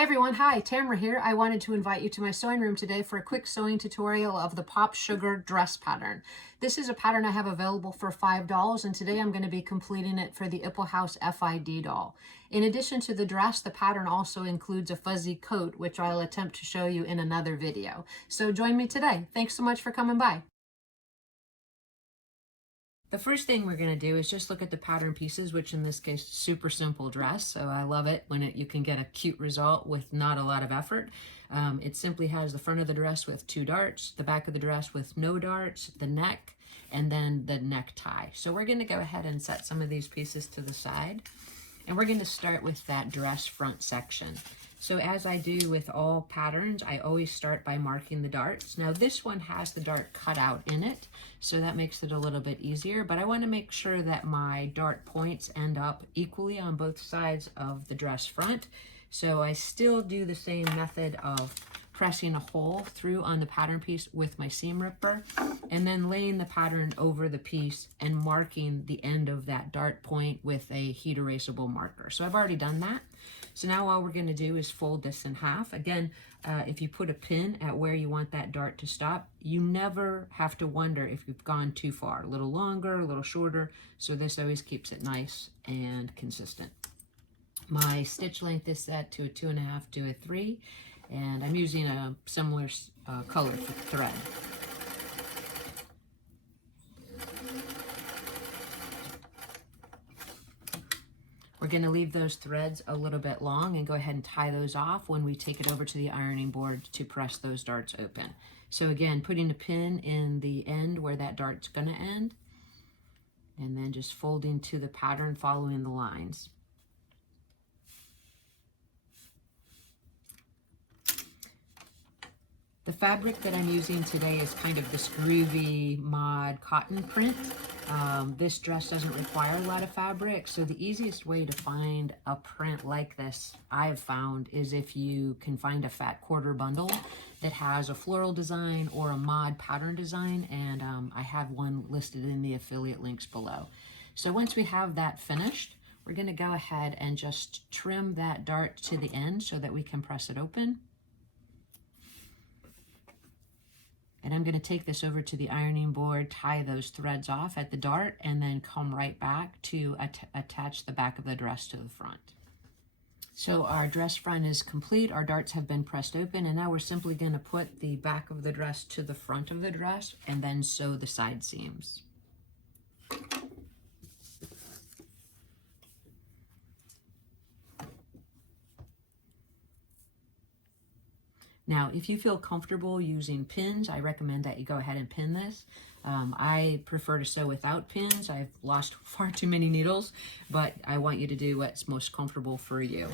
Hey everyone, hi, Tamara here. I wanted to invite you to my sewing room today for a quick sewing tutorial of the Pop Sugar dress pattern. This is a pattern I have available for $5, and today I'm going to be completing it for the Ipple House FID doll. In addition to the dress, the pattern also includes a fuzzy coat, which I'll attempt to show you in another video. So join me today. Thanks so much for coming by. The first thing we're going to do is just look at the pattern pieces, which in this case, super simple dress. So I love it when you can get a cute result with not a lot of effort. It simply has the front of the dress with 2 darts, the back of the dress with no darts, the neck, and then the necktie. So we're going to go ahead and set some of these pieces to the side. And we're going to start with that dress front section. So as I do with all patterns, I always start by marking the darts. Now this one has the dart cut out in it, so that makes it a little bit easier, but I want to make sure that my dart points end up equally on both sides of the dress front. So I still do the same method of pressing a hole through on the pattern piece with my seam ripper, and then laying the pattern over the piece and marking the end of that dart point with a heat erasable marker. So I've already done that. So now all we're going to do is fold this in half. Again, if you put a pin at where you want that dart to stop, you never have to wonder if you've gone too far, a little longer, a little shorter. So this always keeps it nice and consistent. My stitch length is set to a 2.5 to a 3, and I'm using a similar color for thread. We're going to leave those threads a little bit long and go ahead and tie those off when we take it over to the ironing board to press those darts open. So again, putting a pin in the end where that dart's going to end, and then just folding to the pattern following the lines. The fabric that I'm using today is kind of this groovy mod cotton print. This dress doesn't require a lot of fabric, so the easiest way to find a print like this I've found is if you can find a fat quarter bundle that has a floral design or a mod pattern design, and I have one listed in the affiliate links below. So once we have that finished, we're going to go ahead and just trim that dart to the end so that we can press it open. And I'm going to take this over to the ironing board, tie those threads off at the dart, and then come right back to attach the back of the dress to the front. So our dress front is complete, our darts have been pressed open, and now we're simply going to put the back of the dress to the front of the dress and then sew the side seams. Now, if you feel comfortable using pins, I recommend that you go ahead and pin this. I prefer to sew without pins. I've lost far too many needles, but I want you to do what's most comfortable for you.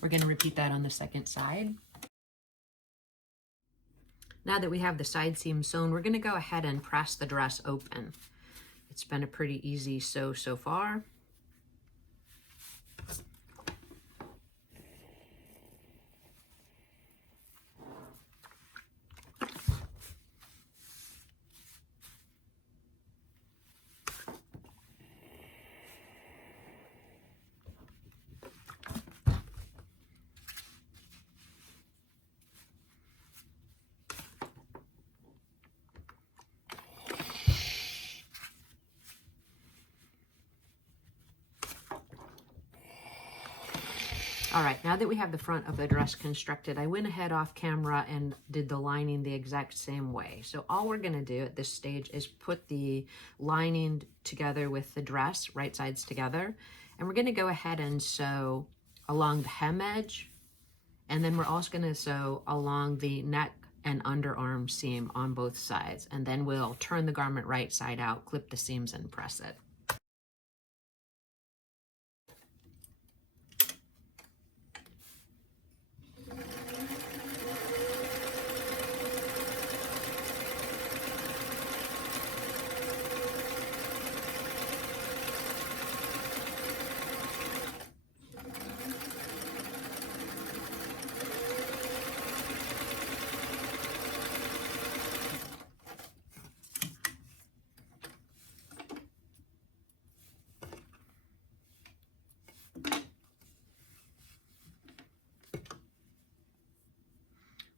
We're going to repeat that on the second side. Now that we have the side seam sewn, we're going to go ahead and press the dress open. It's been a pretty easy sew so far. All right, now that we have the front of the dress constructed, I went ahead off camera and did the lining the exact same way. So all we're gonna do at this stage is put the lining together with the dress, right sides together, and we're gonna go ahead and sew along the hem edge, and then we're also gonna sew along the neck and underarm seam on both sides, and then we'll turn the garment right side out, clip the seams, and press it.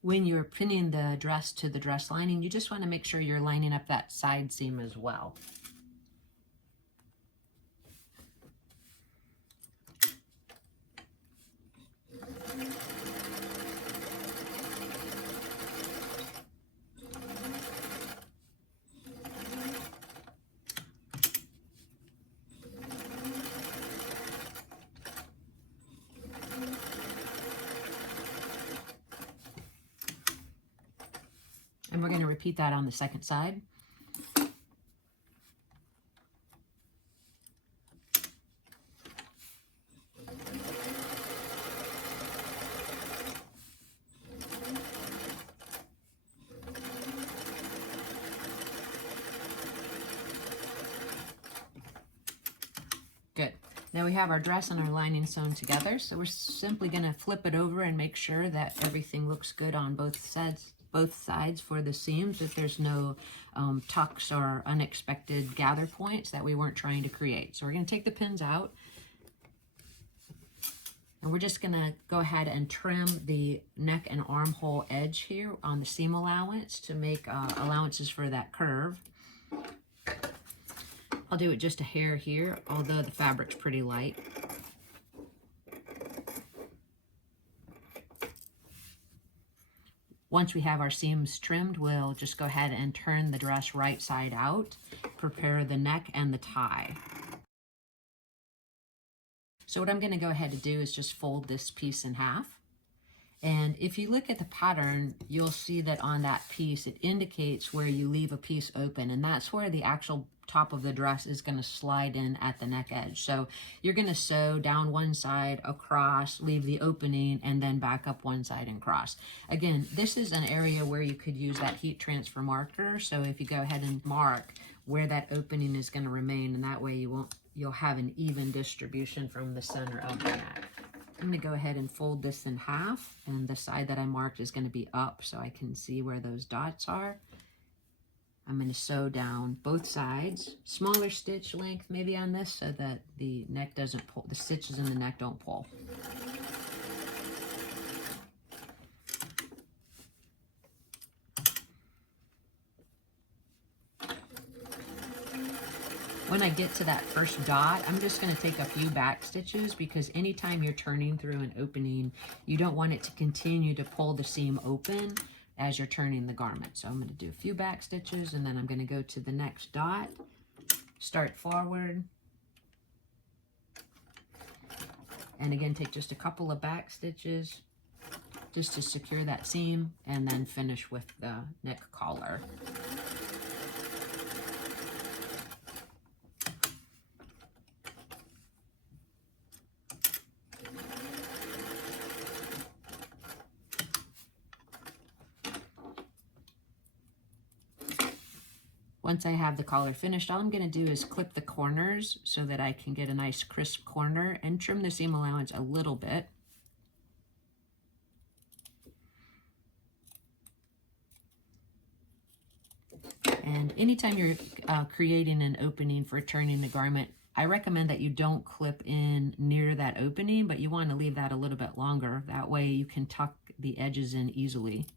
when you're pinning the dress to the dress lining, you just want to make sure you're lining up that side seam as well. And we're going to repeat that on the second side. Good. Now we have our dress and our lining sewn together, so we're simply going to flip it over and make sure that everything looks good on both sides for the seams, that there's no tucks or unexpected gather points that we weren't trying to create. So we're going to take the pins out, and we're just going to go ahead and trim the neck and armhole edge here on the seam allowance to make allowances for that curve. I'll do it just a hair here, although the fabric's pretty light. Once we have our seams trimmed, we'll just go ahead and turn the dress right side out, prepare the neck and the tie. So what I'm going to go ahead and do is just fold this piece in half. And if you look at the pattern, you'll see that on that piece, it indicates where you leave a piece open, and that's where the actual top of the dress is going to slide in at the neck edge. So you're going to sew down one side, across, leave the opening, and then back up one side and cross. Again, this is an area where you could use that heat transfer marker. So if you go ahead and mark where that opening is going to remain, and that way you'll have an even distribution from the center of the neck. I'm going to go ahead and fold this in half, and the side that I marked is going to be up so I can see where those dots are. I'm going to sew down both sides, smaller stitch length maybe on this so that the neck doesn't pull, the stitches in the neck don't pull. When I get to that first dot, I'm just going to take a few back stitches, because anytime you're turning through an opening, you don't want it to continue to pull the seam open as you're turning the garment. So I'm going to do a few back stitches, and then I'm going to go to the next dot, start forward, and again take just a couple of back stitches just to secure that seam, and then finish with the neck collar. Once I have the collar finished, all I'm going to do is clip the corners so that I can get a nice crisp corner, and trim the seam allowance a little bit. And anytime you're creating an opening for turning the garment, I recommend that you don't clip in near that opening, but you want to leave that a little bit longer. That way you can tuck the edges in easily.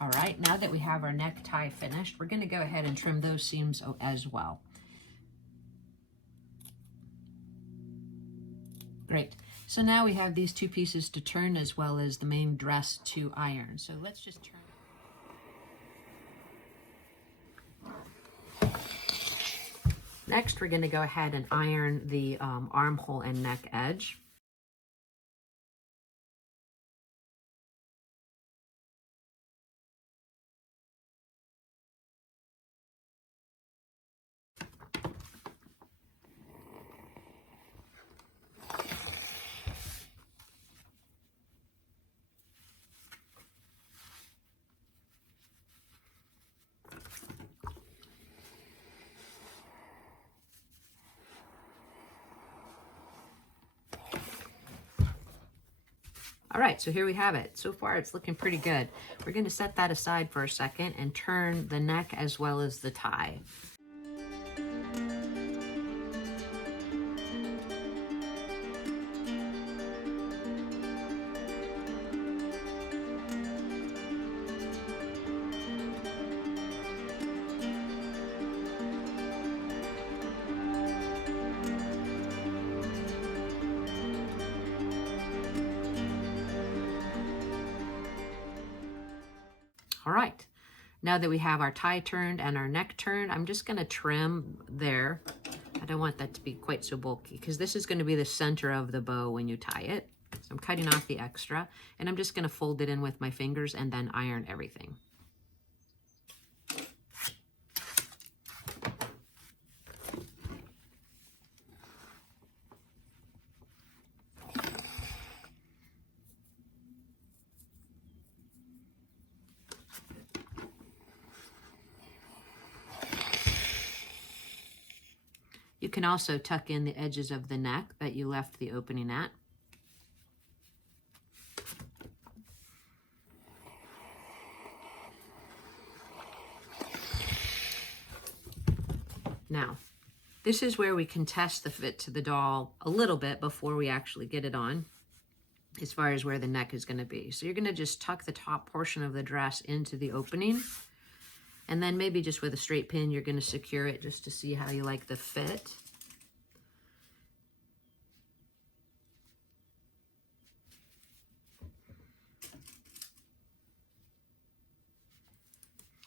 All right, now that we have our necktie finished, we're going to go ahead and trim those seams as well. Great. So now we have these two pieces to turn as well as the main dress to iron. So let's just turn. Next, we're going to go ahead and iron the armhole and neck edge. All right, so here we have it. So far, it's looking pretty good. We're going to set that aside for a second and turn the neck as well as the tie. All right, now that we have our tie turned and our neck turned, I'm just gonna trim there. I don't want that to be quite so bulky because this is gonna be the center of the bow when you tie it. So I'm cutting off the extra and I'm just gonna fold it in with my fingers and then iron everything. You can also tuck in the edges of the neck that you left the opening at. Now, this is where we can test the fit to the doll a little bit before we actually get it on, as far as where the neck is going to be. So you're going to just tuck the top portion of the dress into the opening, and then maybe just with a straight pin, you're going to secure it just to see how you like the fit.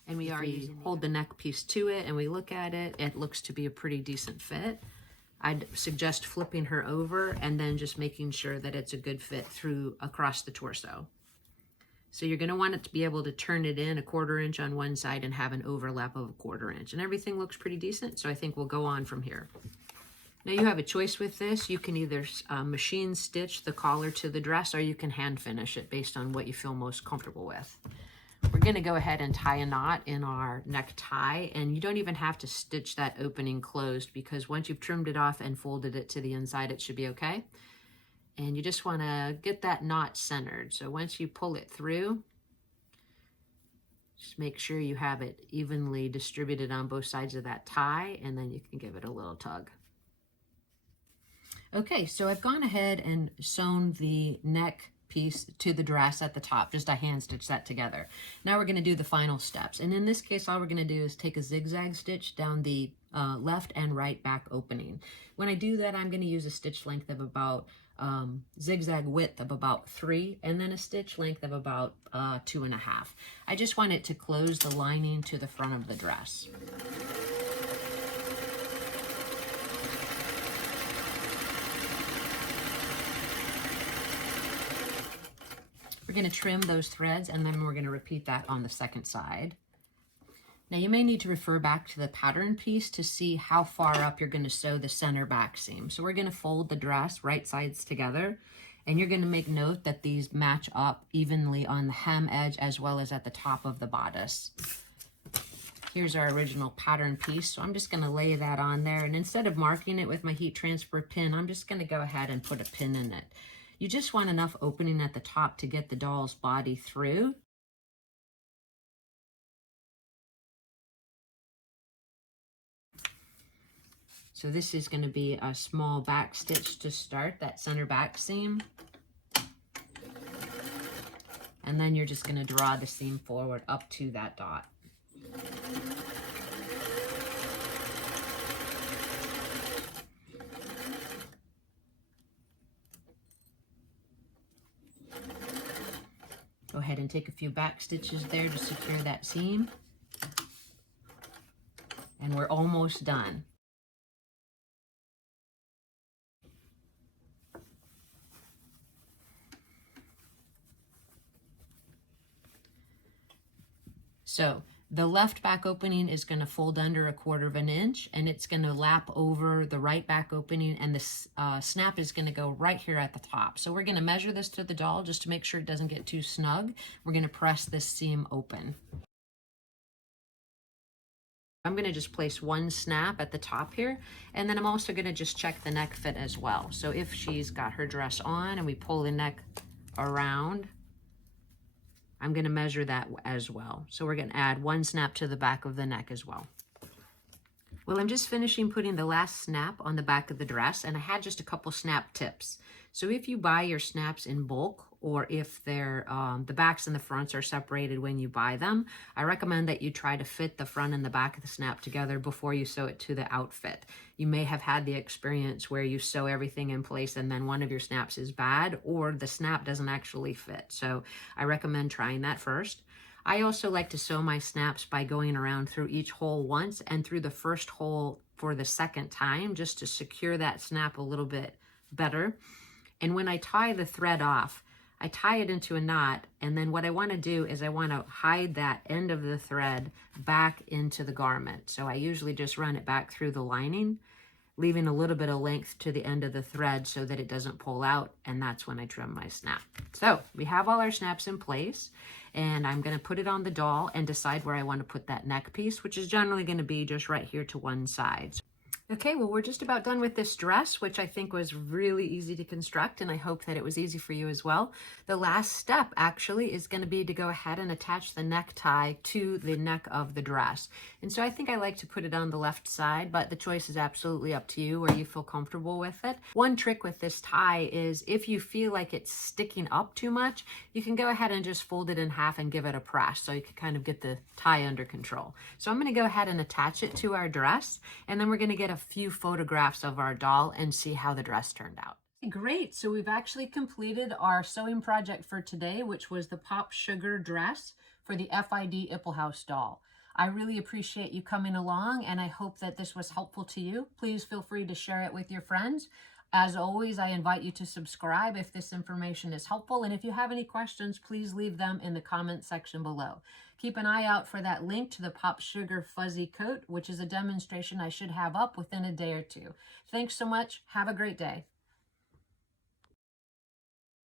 And we already hold the neck piece to it and we look at it, it looks to be a pretty decent fit. I'd suggest flipping her over and then just making sure that it's a good fit through across the torso. So you're going to want it to be able to turn it in 1/4 inch on one side and have an overlap of 1/4 inch. And everything looks pretty decent, so I think we'll go on from here. Now you have a choice with this. You can either machine stitch the collar to the dress or you can hand finish it based on what you feel most comfortable with. We're going to go ahead and tie a knot in our necktie, and you don't even have to stitch that opening closed because once you've trimmed it off and folded it to the inside, it should be okay. And you just want to get that knot centered. So once you pull it through, just make sure you have it evenly distributed on both sides of that tie, and then you can give it a little tug. Okay, so I've gone ahead and sewn the neck piece to the dress at the top, just a hand stitch that together. Now we're going to do the final steps, and in this case all we're going to do is take a zigzag stitch down the left and right back opening. When I do that, I'm going to use a stitch length of about zigzag width of about 3 and then a stitch length of about 2.5. I just want it to close the lining to the front of the dress. We're going to trim those threads and then we're going to repeat that on the second side. Now you may need to refer back to the pattern piece to see how far up you're going to sew the center back seam. So we're going to fold the dress right sides together, and you're going to make note that these match up evenly on the hem edge as well as at the top of the bodice. Here's our original pattern piece, so I'm just going to lay that on there, and instead of marking it with my heat transfer pin, I'm just going to go ahead and put a pin in it. You just want enough opening at the top to get the doll's body through. So this is going to be a small back stitch to start that center back seam. And then you're just going to draw the seam forward up to that dot. Go ahead and take a few back stitches there to secure that seam. And we're almost done. So the left back opening is going to fold under 1/4 inch, and it's going to lap over the right back opening, and the snap is going to go right here at the top. So we're going to measure this to the doll just to make sure it doesn't get too snug. We're going to press this seam open. I'm going to just place one snap at the top here, and then I'm also going to just check the neck fit as well. So if she's got her dress on and we pull the neck around, I'm going to measure that as well. So we're going to add 1 snap to the back of the neck as well. Well, I'm just finishing putting the last snap on the back of the dress, and I had just a couple snap tips. So if you buy your snaps in bulk, or if they're the backs and the fronts are separated when you buy them, I recommend that you try to fit the front and the back of the snap together before you sew it to the outfit. You may have had the experience where you sew everything in place and then one of your snaps is bad, or the snap doesn't actually fit. So I recommend trying that first. I also like to sew my snaps by going around through each hole once and through the first hole for the second time, just to secure that snap a little bit better. And when I tie the thread off, I tie it into a knot, and then what I want to do is I want to hide that end of the thread back into the garment. So I usually just run it back through the lining, leaving a little bit of length to the end of the thread so that it doesn't pull out, and that's when I trim my snap. So we have all our snaps in place, and I'm going to put it on the doll and decide where I want to put that neck piece, which is generally going to be just right here to one side. Okay, well, we're just about done with this dress, which I think was really easy to construct, and I hope that it was easy for you as well. The last step actually is going to be to go ahead and attach the necktie to the neck of the dress. And so I think I like to put it on the left side, but the choice is absolutely up to you, where you feel comfortable with it. One trick with this tie is if you feel like it's sticking up too much, you can go ahead and just fold it in half and give it a press so you can kind of get the tie under control. So I'm going to go ahead and attach it to our dress, and then we're going to get a few photographs of our doll and see how the dress turned out. Great, so we've actually completed our sewing project for today, which was the Pop Sugar dress for the FID Ippelhaus doll. I really appreciate you coming along, and I hope that this was helpful to you. Please feel free to share it with your friends. As always, I invite you to subscribe if this information is helpful, and if you have any questions, please leave them in the comment section below. Keep an eye out for that link to the Pop Sugar Fuzzy Coat, which is a demonstration I should have up within a day or two. Thanks so much. Have a great day.